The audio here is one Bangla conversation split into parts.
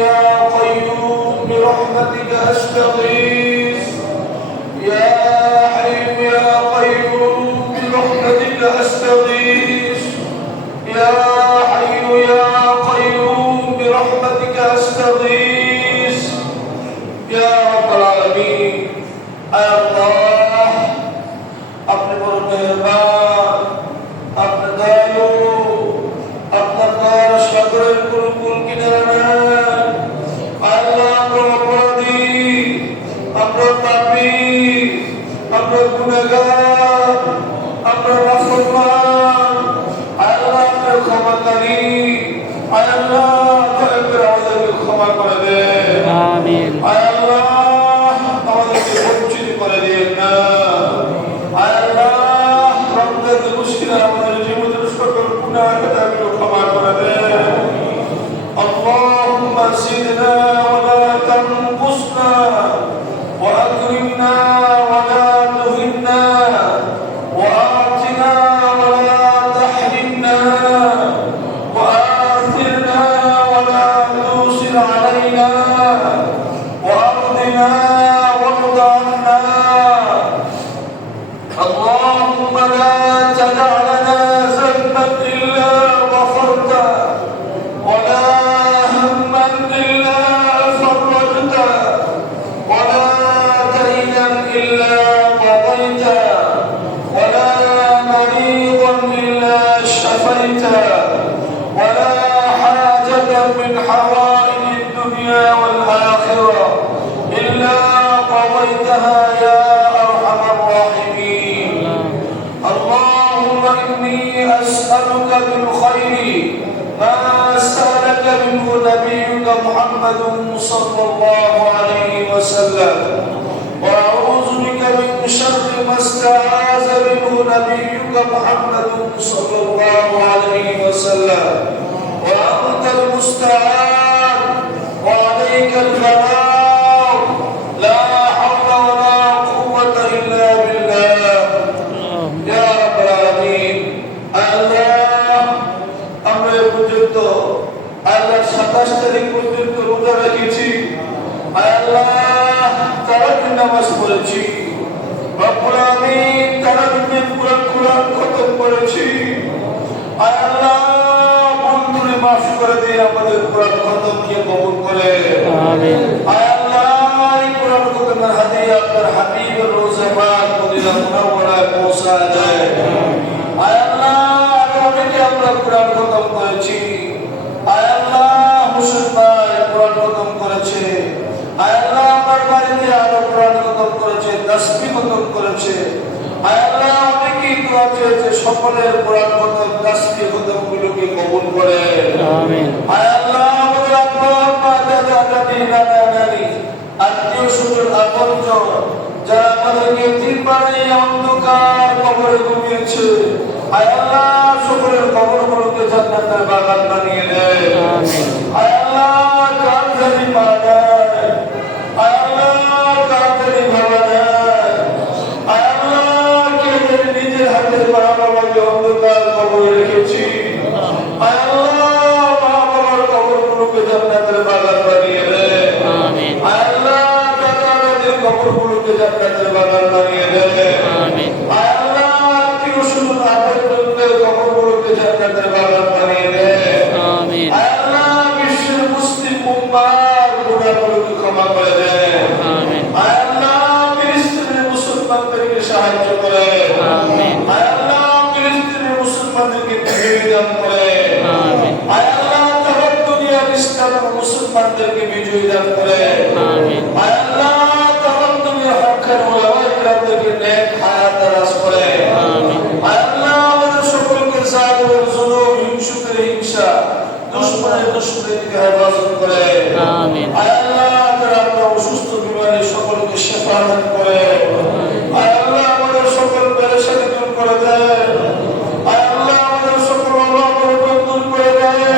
يا قيوم برحمتك أستغيث يا حي يا قيوم برحمتك أستغيث يا حي يا قيوم برحمتك أستغيث يا رب العالمين الله अपने पर मेहरबान अपने दयालु अपना दया सागर कुल किनारे अल्लाह को अपराधी अपना पापी अपना गुनहगार अपना नाफरमान अल्लाह के क्षमा करी अल्लाह दया कर আমাদেরকে ক্ষমা করে দে আমিন আল্লাহ আমাদেরকে বঞ্চিত করে দিন না আল্লাহ রমজান মুশকিল আমাদের জীবনের সকল গুনাহ খাতাগুলো ক্ষমা করে দে আল্লাহুম্মা জিদনা ওয়া লা তানকুসনা ওয়া আকরিমনা ওয়া লা তুহিন্না ওয়া আতিনা ওয়া লা তাহরিমনা ওয়া আথিরনা ওয়া লা tusir আলাইনা ওয়া আরদিনা ওয়ারদ আন্না اللهم لا تدع لنا ذنبا إلا غفرته ولا هما إلا فرجته ولا دينا إلا قضيته ولا مريضا إلا شفيته ولا حاجة من حوائج الدنيا والآخرة إلا قضيتها يا أرحم الراحمين اللهم إني أسألك بالخير ما سألك منه نبيك محمد صلى الله عليه وسلم وأعوذ بك من شر ما استعاذ منه نبيك محمد صلى الله عليه وسلم وأنت المستعان وعليك البلاغ لا حول ولا قوة إلا بالله يا رب العالمين الله আমরা পর্যন্ত আল্লাহ 27 তারিখ পর্যন্ত রোজা রেখেছি আল্লাহ তারাবির নামাজ পড়েছি রব্বুল আলামিন তারাবির কুরআন খতম করেছি আল্লাহ বন্ধুরে মাফ করে দিয়ে আমাদের কুরআন খতম নিয়ে কবুল করে আমিন আল্লাহ এই কুরআন খতমের হাদিয়া আপনার হাবিবের রোজা পাক মদিনা মুনাওয়ারায় পৌঁছা যায় আল্লাহ আমাদেরকে আমরা কুরআন খতম করেছি আল্লাহ হোসেন ভাই কুরআন খতম করেছে আল্লাহ আমার বাড়িতে আরো কুরআন খতম করেছে তাসবিহ খতম করেছে আল্লাহ অনেকেই দোয়া চেয়েছে সকলের কোরআন খতম তাসবিহ খতম গুলোকে কবুল করে আমিন আল্লাহ আমাদের আব্বা আম্মা দাদা দাদি নানা নানি আত্মীয় স্বজন আপনজন যারা আমাদেরকে দিন বাড়ি অন্ধকার কবরে ঘুমিয়েছে আল্লাহ সকলের কবরগুলোকে জান্নাতের বাগান বানিয়ে দেয় আমিন আল্লাহ কাঁদরি বাগান আল্লাহ কাঁদরি বাগান নিজের হাতের মা বাবাকে অন্ধকার কবরে রেখেছি আল্লাহ মা বাবার কবরগুলোকে জান্নাতের বাগান বানিয়ে দে আমিন আল্লাহ দাদা দাদির কবরগুলোকে জান্নাতের বাগান বানিয়ে দে আমিন আল্লাহ আত্মীয় স্বজন আপনজনদের কবরগুলোকে জান্নাতের বাগান বানিয়ে দে আমিন আল্লাহ বিশ্বের মুসলিম উম্মাহর গুনাহগুলোকে ক্ষমা করে দে আমিন আল্লাহ ফিলিস্তিনের মুসলমানদেরকে সাহায্য করে আমিন আল্লাহ ফিলিস্তিনের মুসলমানদেরকে বিজয় দান করে আমিন আল্লাহ তামাম দুনিয়ার ইসলাম ও মুসলমানদেরকে বিজয় দান করে আমিন আল্লাহ তামাম দুনিয়ার হককার ওলামায়ে কেরামদেরকে নেক হায়াত দারাজ করে আমিন আল্লাহ আমাদের সকলকে জালিমের জুলুম হিংসুকের হিংসা দুশমনের দুশমনী থেকে হেফাজত করে আমিন আল্লাহ যারা অসুস্থ বিমারে সকলকে শিফা দান করে আল্লাহ আমাদের সকল পেরেশানি দূর করে দেয় আল্লাহ আমাদের সকল অভাব দূর করে দেয়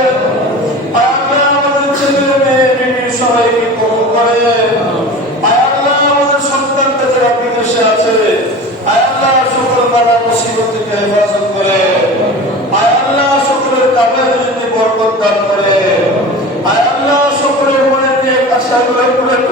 আল্লাহ আমাদের ছেলে মেয়ে বিবি সবাইকে কবুল করে আল্লাহ আমাদের সন্তানরা যারা বিদেশে আছে আল্লাহ সকল বাধা মুসিবত থেকে হেফাজত করে আল্লাহ সকলের কামের যদি বরকত দান করে আল্লাহ সকলের আশাগুলো পুরো